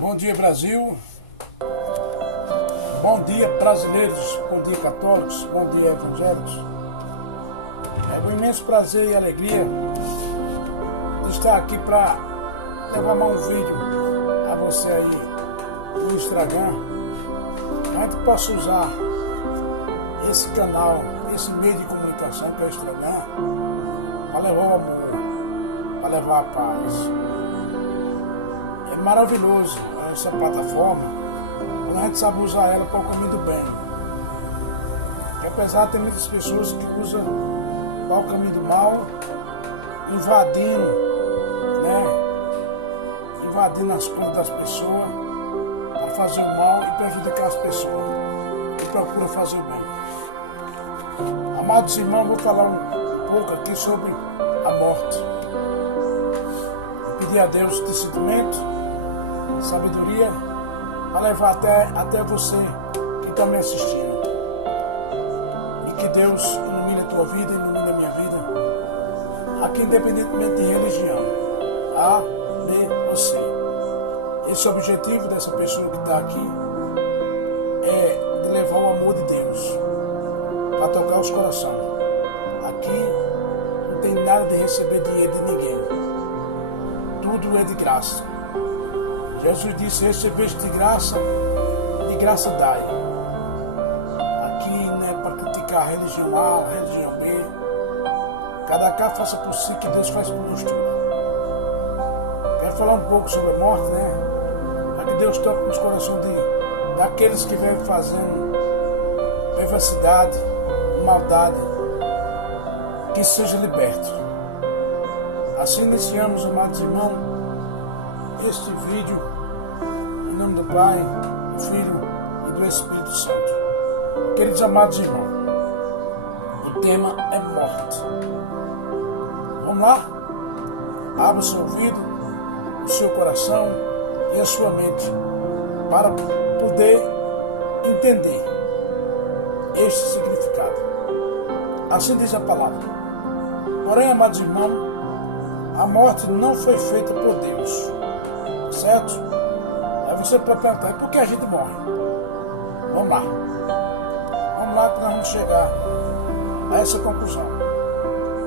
Bom dia, Brasil. Bom dia, brasileiros. Bom dia, católicos. Bom dia, evangélicos. É um imenso prazer e alegria de estar aqui para levar um vídeo a você aí no Instagram. A gente possa usar esse canal, esse meio de comunicação que é o Instagram, para levar o amor, para levar a paz. É maravilhoso essa plataforma quando a gente sabe usar ela para o caminho do bem. Porque apesar de ter muitas pessoas que usam para o caminho do mal, invadindo as contas das pessoas para fazer o mal e prejudicar as pessoas que procuram fazer o bem. Amados irmãos, vou falar um pouco aqui sobre a morte. Pedir a Deus discernimento, sabedoria, para levar até você que está me assistindo. E que Deus ilumine a tua vida, ilumine a minha vida, aqui independentemente de religião, A, B ou C. Esse é o objetivo dessa pessoa que está aqui, é de levar o amor de Deus para tocar os corações. Aqui não tem nada de receber dinheiro de ninguém, tudo é de graça. Jesus disse: recebeste de graça dai. Aqui não é para criticar a religião A, a religião B. Cada cá faça por si, que Deus faz por nós tudo. Quero falar um pouco sobre a morte, para que Deus toque nos corações daqueles que vêm fazendo perversidade, maldade, que seja liberto. Assim iniciamos, amados irmãos, este vídeo em nome do Pai, do Filho e do Espírito Santo. Queridos amados irmãos, o tema é morte. Vamos lá? Abra o seu ouvido, o seu coração e a sua mente para poder entender este significado. Assim diz a palavra. Porém, amados irmãos, a morte não foi feita por Deus. Certo? Aí você pode perguntar: por que a gente morre? Vamos lá que nós vamos chegar a essa conclusão.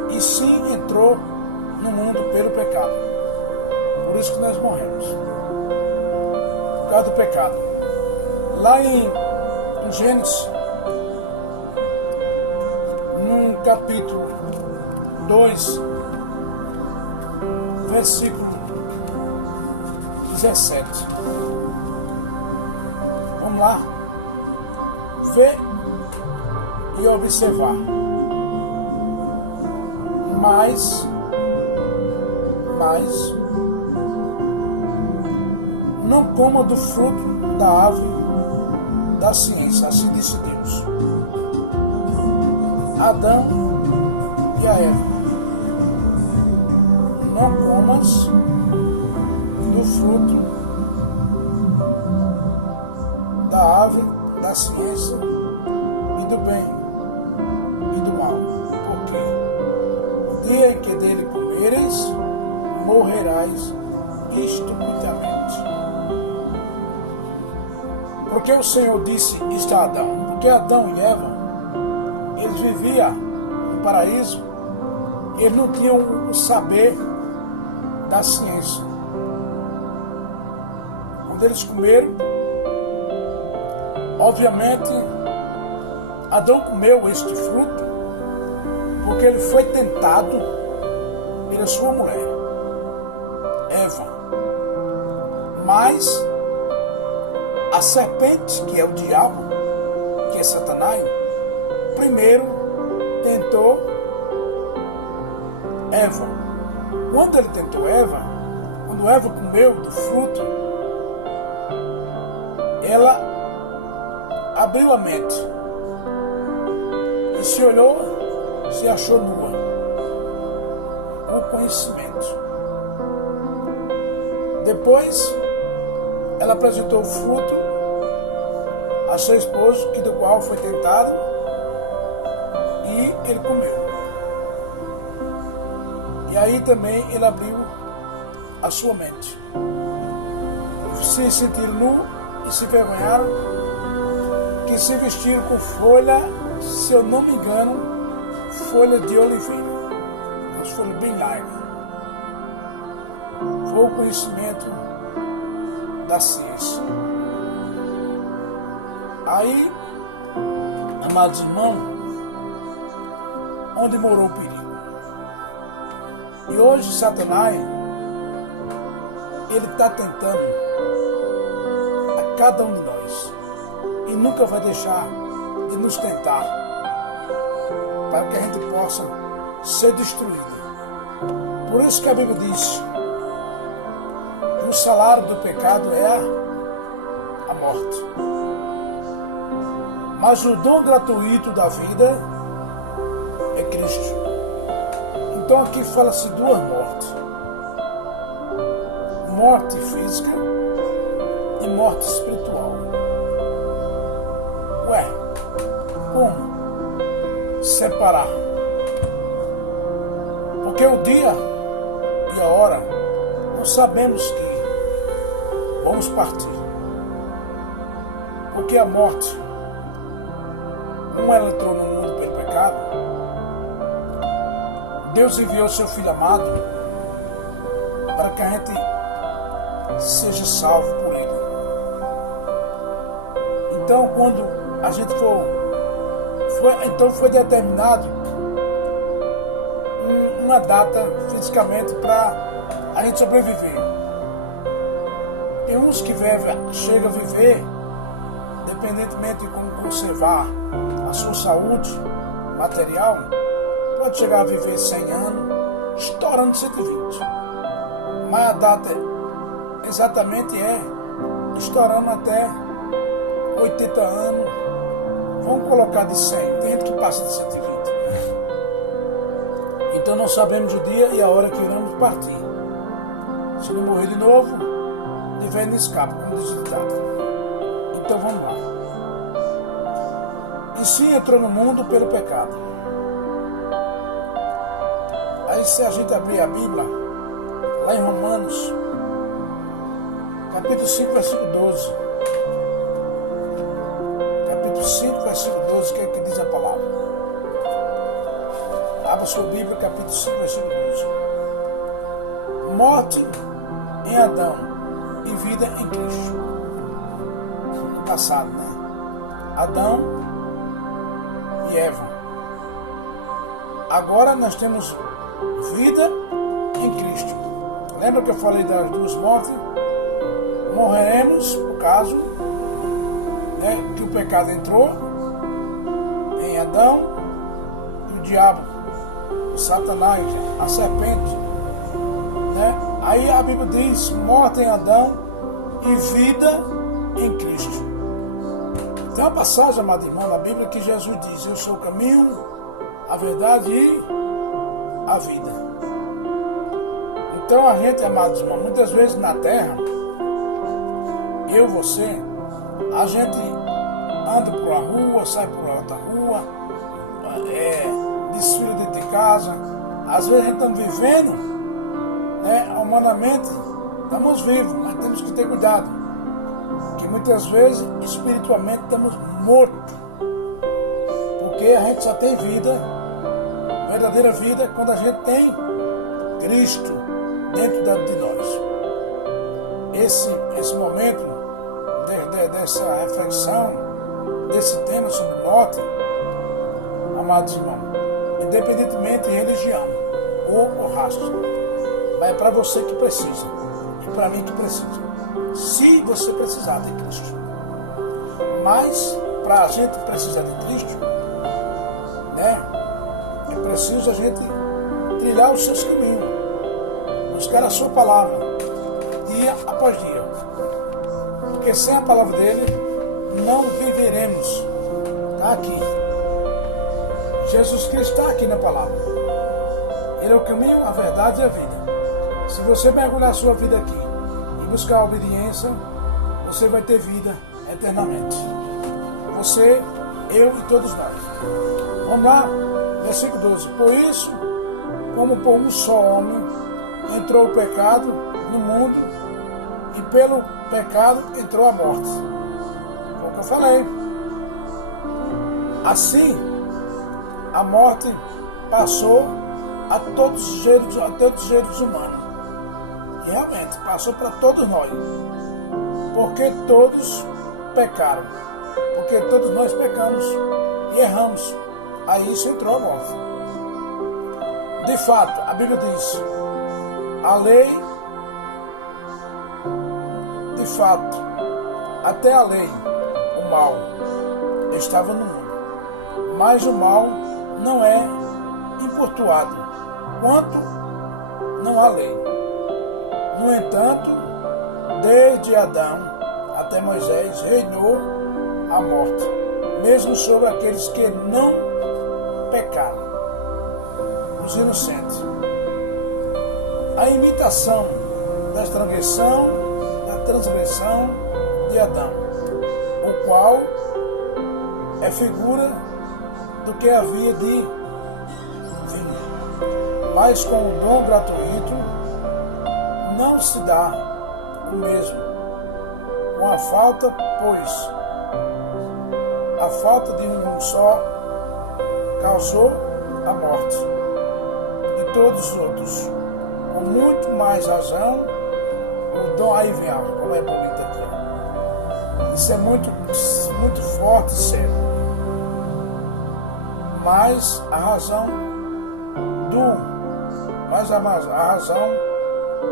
E sim, entrou no mundo pelo pecado. Por isso que nós morremos, por causa do pecado. Lá em Gênesis, no capítulo 2, versículo 17. Vamos lá ver e observar. Mas não coma do fruto da árvore da ciência, assim disse Deus. Adão e a Eva: não comas do fruto da árvore da ciência e do bem e do mal, porque no dia em que dele comereis, morrerás estupidamente. Porque o Senhor disse isto a Adão? Porque Adão e Eva, eles viviam no paraíso, eles não tinham o saber da ciência. Quando eles comeram, obviamente, Adão comeu este fruto porque ele foi tentado pela sua mulher, Eva. Mas a serpente, que é o diabo, que é Satanás, primeiro tentou Eva. Quando ele tentou Eva, quando Eva comeu do fruto, ela abriu a mente e se olhou, se achou nua, com conhecimento. Depois, ela apresentou o fruto a seu esposo, que do qual foi tentado, e ele comeu. E aí também ele abriu a sua mente. se sentiram nu e se envergonharam, que se vestiram com folha, se eu não me engano, folha de oliveira, mas folha bem larga. Foi o conhecimento da ciência. Aí, amados irmãos, onde morou o perigo. E hoje Satanás, ele está tentando a cada um de nós e nunca vai deixar de nos tentar para que a gente possa ser destruído. Por isso que a Bíblia diz que o salário do pecado é a morte. Mas o dom gratuito da vida é Cristo. Então aqui fala-se duas mortes. Morte física e morte espiritual. Ué, como separar? Porque o dia e a hora nós sabemos que vamos partir. Porque a morte, como ela entrou no mundo pelo pecado, Deus enviou seu Filho amado para que a gente seja salvo por Ele. Então, quando a gente foi determinado uma data fisicamente para a gente sobreviver. Tem uns que chegam a viver, independentemente de como conservar a sua saúde material, pode chegar a viver 100 anos, estourando 120. Mas a data exatamente é estourando até 80 anos. Vamos colocar de 100, tem gente que passa de 120. Então nós sabemos o dia e a hora que iremos partir. Se não morrer de novo, de velho não escapa, como diz o ditado. Então vamos lá. E sim entrou no mundo pelo pecado. Aí se a gente abrir a Bíblia, lá em Romanos, capítulo 5, versículo 12. Capítulo 5, versículo 12, que é o que diz a palavra. Abra sua Bíblia, capítulo 5, versículo 12. Morte em Adão e vida em Cristo. No passado, né? Adão e Eva. Agora nós temos vida em Cristo. Lembra que eu falei das duas mortes? Morreremos por causa, né, que o pecado entrou em Adão e o diabo, o Satanás, a serpente, né? Aí a Bíblia diz morte em Adão e vida em Cristo. Tem uma passagem, amado irmão, na Bíblia que Jesus diz: eu sou o caminho, a verdade e a vida. Então a gente, amados irmãos, muitas vezes na terra, eu, você, a gente anda por uma rua, sai por outra rua, desfila dentro de casa. Às vezes a gente está vivendo, né, humanamente, estamos vivos, mas temos que ter cuidado, que muitas vezes espiritualmente estamos mortos, porque a gente só tem vida, verdadeira vida, quando a gente tem Cristo dentro de nós. Esse momento dessa reflexão, desse tema sobre morte, amados irmãos, independentemente de religião ou raça, mas é para você que precisa e para mim que precisa, se você precisar de Cristo. Mas para a gente precisar de Cristo, né, é preciso a gente trilhar os seus caminhos, buscar a sua palavra dia após dia, porque sem a palavra dele não viveremos. Está aqui, Jesus Cristo está aqui na palavra. Ele é o caminho, a verdade e a vida. Se você mergulhar a sua vida aqui e buscar a obediência, você vai ter vida eternamente. Você, eu e todos nós. Vamos lá, versículo 12. Por isso, como por um só homem entrou o pecado no mundo, e pelo pecado entrou a morte. Foi o que eu falei. Assim, a morte passou a todos os gêneros humanos. E realmente, passou para todos nós. Porque todos pecaram. Porque todos nós pecamos e erramos. Aí isso entrou a morte. De fato, a Bíblia diz, a lei, de fato, até a lei, o mal, estava no mundo. Mas o mal não é importuado, quanto não há lei. No entanto, desde Adão até Moisés, reinou a morte, mesmo sobre aqueles que não pecaram, os inocentes. A imitação da transgressão de Adão, o qual é figura do que havia de vir. Mas com o dom gratuito não se dá o mesmo. Com a falta, pois a falta de um só causou a morte de todos os outros. Com muito mais razão, o dom aí vem, como é bonito aqui. Isso é muito forte e sério. Mas a razão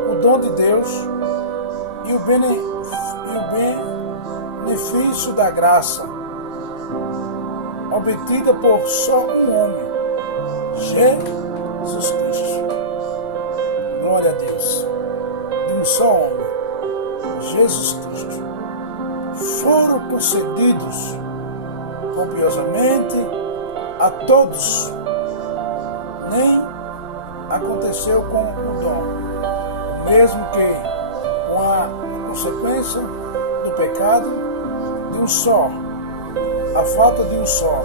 o dom de Deus e o benefício da graça obtida por só um homem, Jesus Cristo. Glória a Deus. De um só homem, Jesus Cristo. Foram concedidos copiosamente a todos. Nem aconteceu com o dom, mesmo que com a consequência do pecado de um só, a falta de um só,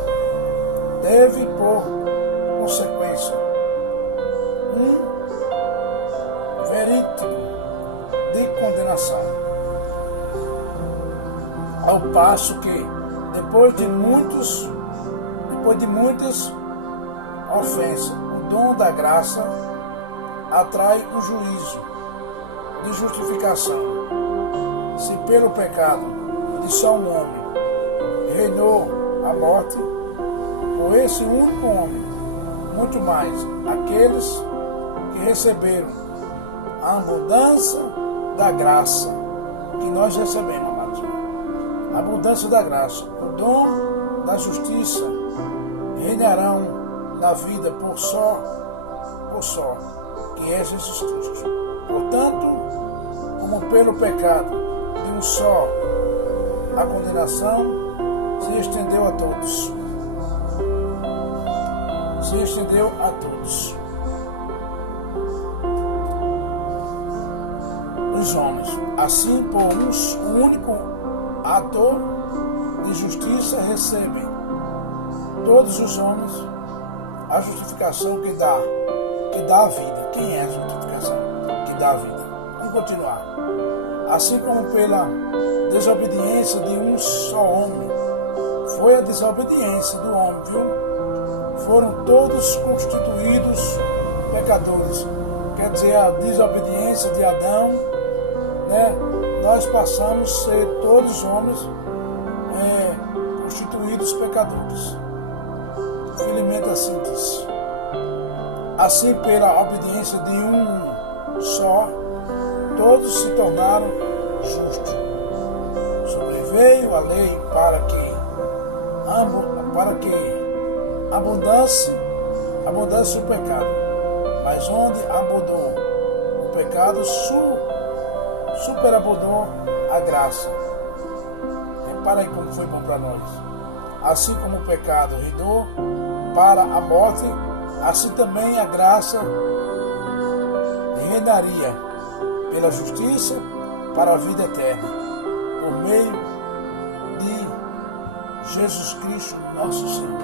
teve por consequência um verídico de condenação. Ao passo que, depois de muitas ofensas, o dom da graça atrai o juízo de justificação. Se pelo pecado de só um homem reinou a morte, por esse único homem, muito mais aqueles que receberam a abundância da graça que nós recebemos, amados. A abundância da graça, o dom da justiça reinarão na vida por só, que é Jesus Cristo. Portanto, como pelo pecado de um só a condenação se estendeu a todos. Os homens, assim por um único ator de justiça recebem todos os homens a justificação que dá a vida. Quem é a justificação que dá a vida? Vamos continuar. Assim como pela desobediência de um só homem, foi a desobediência do homem, viu? Foram todos constituídos pecadores. Quer dizer, a desobediência de Adão, né? Nós passamos a ser todos homens constituídos pecadores. Felizmente assim diz. Assim, pela obediência de um só, todos se tornaram justos. Sobreveio a lei para que abundasse o pecado. Mas onde abundou o pecado, superabundou a graça. Repara aí como foi bom para nós. Assim como o pecado reinou para a morte, assim também a graça reinaria pela justiça para a vida eterna, por meio de Jesus Cristo, nosso Senhor.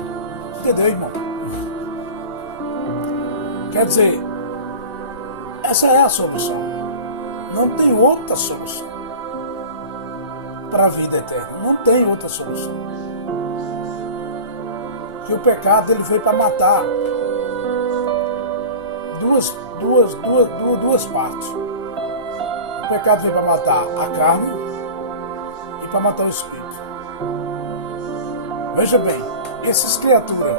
Entendeu, irmão? Quer dizer, essa é a solução. Não tem outra solução. para a vida eterna. Não tem outra solução. Porque o pecado ele veio para matar duas partes. O pecado veio para matar a carne e para matar o espírito. Veja bem, essas criaturas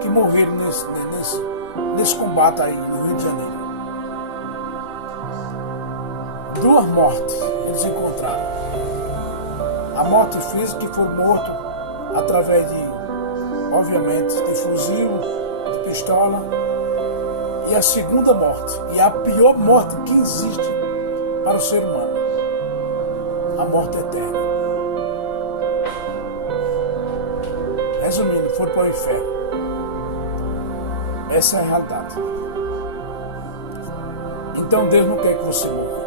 que morreram nesse combate aí no Rio de Janeiro, duas mortes eles encontraram. A morte física, que foi morto através de, obviamente, de fuzil, de pistola, e a segunda morte, e a pior morte que existe para o ser humano, a morte eterna. Resumindo, foram para o inferno. Essa é a realidade. Então Deus não quer que você morra.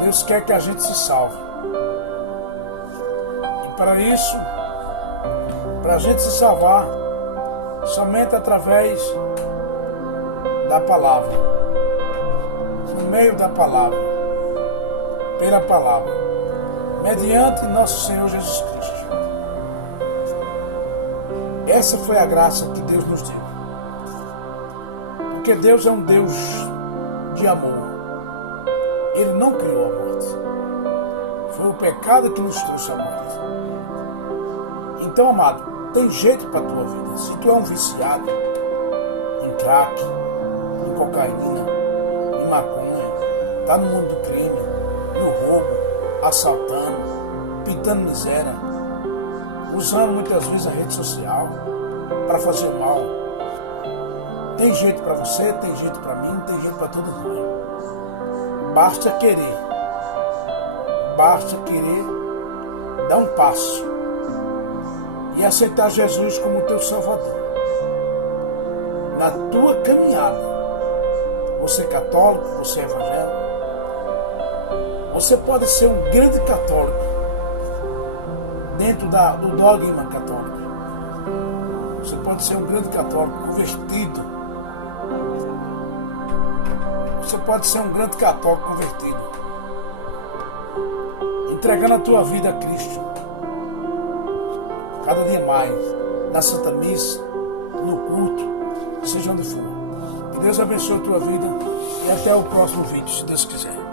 Deus quer que a gente se salve. E para isso, para a gente se salvar, somente através da palavra, no meio da palavra, pela palavra, mediante nosso Senhor Jesus Cristo. Essa foi a graça que Deus nos deu. Porque Deus é um Deus de amor. Ele não criou a morte. Foi o pecado que nos trouxe a morte. Então, amado, tem jeito para a tua vida. Se tu é um viciado em crack, em cocaína, em maconha, está no mundo do crime, no roubo, assaltando, pintando miséria, usando muitas vezes a rede social para fazer mal. Tem jeito para você, tem jeito para mim, tem jeito para todo mundo. Basta querer. Basta querer dar um passo e aceitar Jesus como teu Salvador. Na tua caminhada, você é católico, você é evangélico, você pode ser um grande católico dentro do dogma católico. Você pode ser um grande católico convertido. Você pode ser um grande católico convertido, entregando a tua vida a Cristo, cada dia mais, na Santa Missa, no culto, seja onde for. Que Deus abençoe a tua vida e até o próximo vídeo, se Deus quiser.